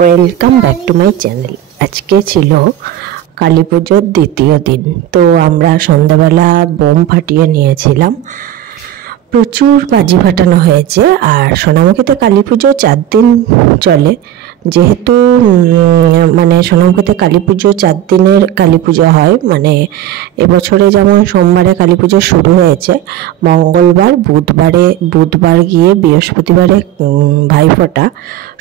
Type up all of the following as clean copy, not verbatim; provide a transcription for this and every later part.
Welcome back to my channel. আজকে ছিল কালী পুজোর দ্বিতীয় দিন, তো আমরা সন্ধ্যাবেলা বোম ফাটিয়ে নিয়েছিলাম। প্রচুর বাজি ফাটানো হয়েছে। আর সোনামুখীতে কালী পুজো 4 দিন চলে, যেহেতু মানে সোনামুখীতে কালী পুজো 4 দিনের কালী পুজো হয়। মানে এবছরে যেমন সোমবারে কালী পুজো শুরু হয়েছে, মঙ্গলবার বুধবার গিয়ে বৃহস্পতিবারে ভাইফোঁটা,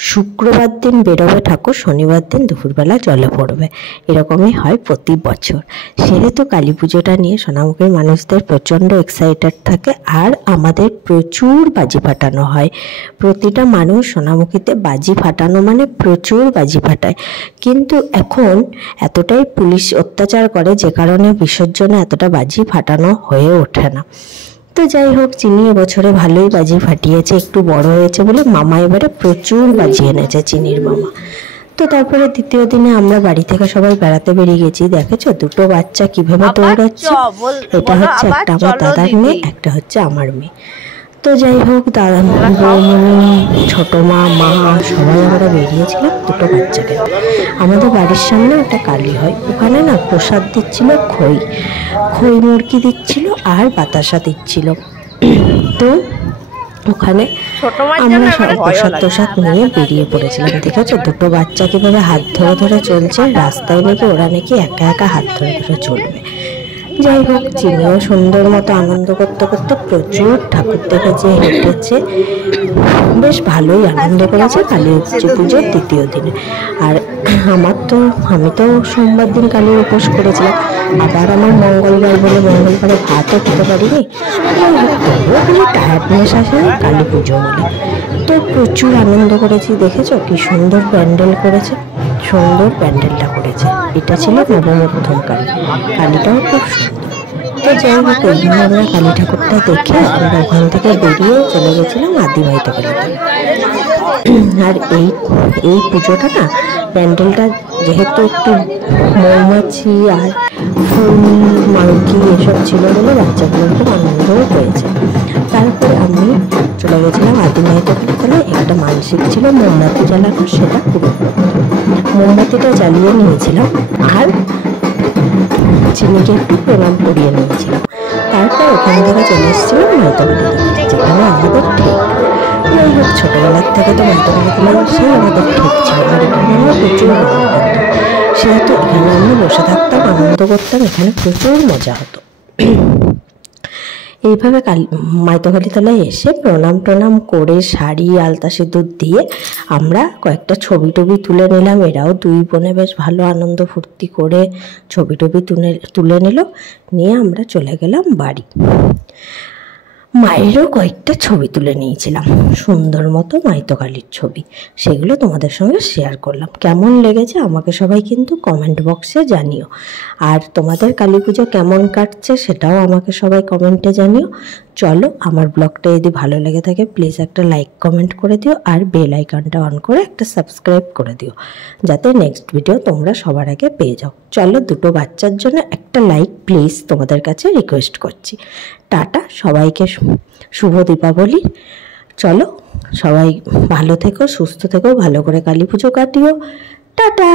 শুক্রবার দিন বেরোবে ঠাকুর, শনিবার দিন দুপুরবেলা জলে পড়বে। এরকমই হয় প্রতি বছর। সেহেতু কালী পুজোটা নিয়ে সোনামুখীর মানুষদের প্রচণ্ড এক্সাইটেড থাকে। আর আমাদের প্রচুর বাজি ফাটানো হয়। প্রতিটা মানুষ সোনামুখীতে বাজি ফাটানো মানে প্রচুর বাজি ফাটায়। কিন্তু এখন এতটাই পুলিশ অত্যাচার করে, যে কারণে বিসর্জনে এতটা বাজি ফাটানো হয়ে ওঠে না। তো যাই হোক, চিনি এবছরে ভালোই বাজি ফাটিয়েছে, একটু বড় হয়েছে বলে। মামা এবারে প্রচুর বাজি এনেছে, চিনির মামা। তো তারপরে দ্বিতীয় দিনে আমরা বাড়ি থেকে সবাই বেড়াতে বেরিয়ে গেছি। দেখেছো দুটো বাচ্চা কিভাবে দৌড়াচ্ছে। এটা হচ্ছে একটা আমার দাদার মেয়ে, একটা হচ্ছে আমার মেয়ে। তো যাই হোক, দাদা, বৌমনি, ছোটো মা, সবাই আমরা বেরিয়েছিলাম দুটো বাচ্চাকে। আমাদের বাড়ির সামনে একটা কালী হয়, ওখানে না প্রসাদ দিচ্ছিল, খই মুরগি দিচ্ছিল আর বাতাসা দিচ্ছিল। তো ওখানে আমরা সব প্রসাদ নিয়ে বেরিয়ে পড়েছিলাম। দেখেছো দুটো বাচ্চা কিভাবে হাত ধরে ধরে চলছে। রাস্তায় নাকি ওরা নাকি একা একা হাত ধরে ধরে চলবে। যাই হোক, চিনিও সুন্দর মতো আনন্দ করতে করতে প্রচুর ঠাকুর দেখেছে, হেঁটেছে, বেশ ভালোই আনন্দ করেছে কালী পুজোর দ্বিতীয় দিনে। আর আমি তো সোমবার দিন কালীর উপোস করেছিলাম। আবার আমার মঙ্গলবার বলে মঙ্গলবারে ভাতও খেতে পারিনি। তবুও কোনো টায়ার্ডনেস আসেনি কালী পুজো বলে। তো প্রচুর আনন্দ করেছি। দেখেছো কি সুন্দর প্যান্ডেল করেছে, সুন্দর প্যান্ডেলটা করেছে। এটা ছিল নবমোত্থম কালীটাও খুব সুন্দর। তো যাই হোক, এইভাবে আমরা কালী ঠাকুরটা দেখে আমরা ওখান থেকে বেরিয়ে চলে গেছিলাম আদিবাহিত কালীতে। আর এই পুজোটা না, প্যান্ডেলটা যেহেতু একটু মৌমাছি আর ফুল মালকি এসব ছিল বলে বাচ্চাগুলো খুব আনন্দও পেয়েছে। তারপরে আমি চলে গেছিলাম আদিবাহিত কালীতলায়। একটা মানসিক ছিল মোমবাতি জ্বালানো, সেটা পূরণ করতে মোমবাতিটা জ্বালিয়ে নিয়েছিলাম আর চিনিকে একটু প্রণাম করিয়ে নিয়েছিলাম। তারপর ওখান থেকে চলে এসেছিলাম মাইতবাড়িতে, যেখানে আমাদের ঠিক। যাই হোক, ছোটোবেলার থেকে তো মাইতবাড়িতে সেই আমাদের ঠিক ছিল। আর এখানে আমরা প্রচুর আনন্দ করতাম। সেহেতু এখানে আমরা বসে থাকতাম, আনন্দ করতাম, এখানে প্রচুর মজা হতো। এইভাবে মাইতকালীতলায় এসে প্রণাম করে শাড়ি আলতা সিঁদুর দিয়ে আমরা কয়েকটা ছবি তুলে নিলাম। এরাও দুই বোনে বেশ ভালো আনন্দ ফুর্তি করে ছবি তুলে নিয়ে আমরা চলে গেলাম বাড়ি। মায়েরও কয়েকটা ছবি তুলে নিয়েছিলাম, সুন্দর মতো মাইতকালীর ছবি। সেগুলো তোমাদের সঙ্গে শেয়ার করলাম। কেমন লেগেছে আমাকে সবাই কিন্তু কমেন্ট বক্সে জানিও। আর তোমাদের কালী পুজো কেমন কাটছে সেটাও আমাকে সবাই কমেন্টে জানিও। চলো, আমার ব্লগটা যদি ভালো লেগে থাকে প্লিজ একটা লাইক কমেন্ট করে দিও, আর বেল আইকনটা অন করে একটা সাবস্ক্রাইব করে দিও, যাতে নেক্সট ভিডিও তোমরা সবার আগে পেয়ে যাও। চলো, দুটো বাচ্চার জন্য একটা লাইক প্লিজ তোমাদের কাছে রিকোয়েস্ট করছি। টাটা, সবাইকে শুভ দীপাবলি। চলো, সবাই ভালো থেকো, সুস্থ থেকো, ভালো করে কালী পুজো কাটিও। টাটা।